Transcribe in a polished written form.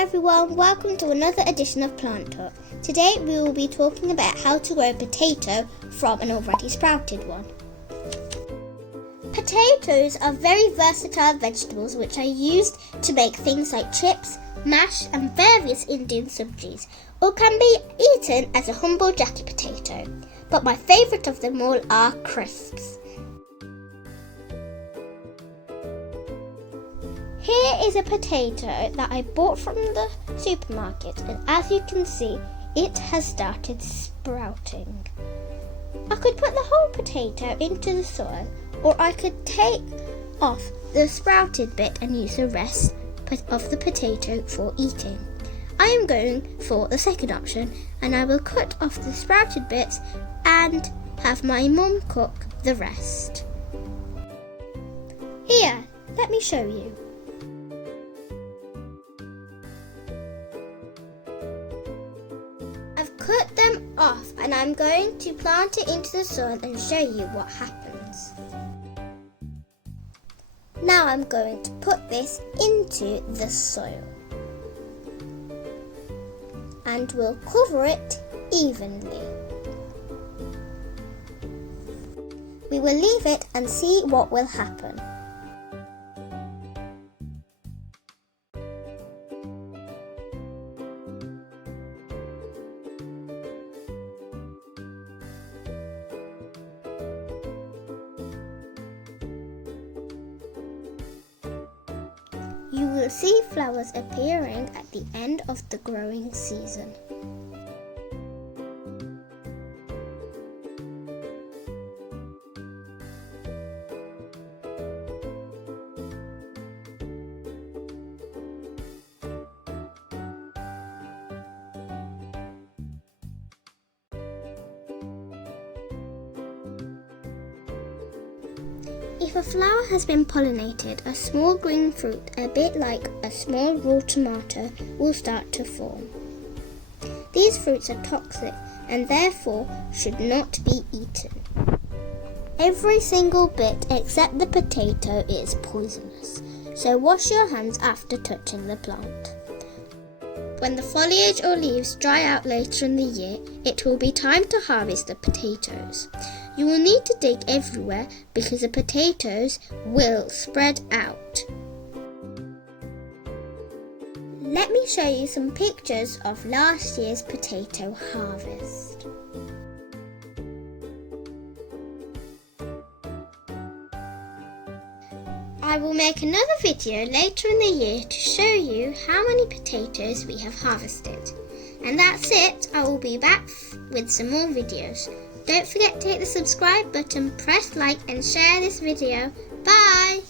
everyone, welcome to another edition of Plant Talk. Today we will be talking about how to grow a potato from an already sprouted one. Potatoes are very versatile vegetables which are used to make things like chips, mash and various Indian subjis, or can be eaten as a humble jacket potato. But my favourite of them all are crisps. Here is a potato that I bought from the supermarket, and as you can see, it has started sprouting. I could put the whole potato into the soil, or I could take off the sprouted bit and use the rest of the potato for eating. I am going for the second option, and I will cut off the sprouted bits and have my mum cook the rest. Here, let me show you. I've cut them off and I'm going to plant it into the soil and show you what happens. Now I'm going to put this into the soil and we'll cover it evenly. We will leave it and see what will happen. You will see flowers appearing at the end of the growing season. If a flower has been pollinated, a small green fruit, a bit like a small raw tomato, will start to form. These fruits are toxic and therefore should not be eaten. Every single bit except the potato is poisonous, so wash your hands after touching the plant. When the foliage or leaves dry out later in the year, it will be time to harvest the potatoes. You will need to dig everywhere because the potatoes will spread out. Let me show you some pictures of last year's potato harvest. I will make another video later in the year to show you how many potatoes we have harvested. And that's it, I will be back with some more videos. Don't forget to hit the subscribe button, press like and share this video. Bye!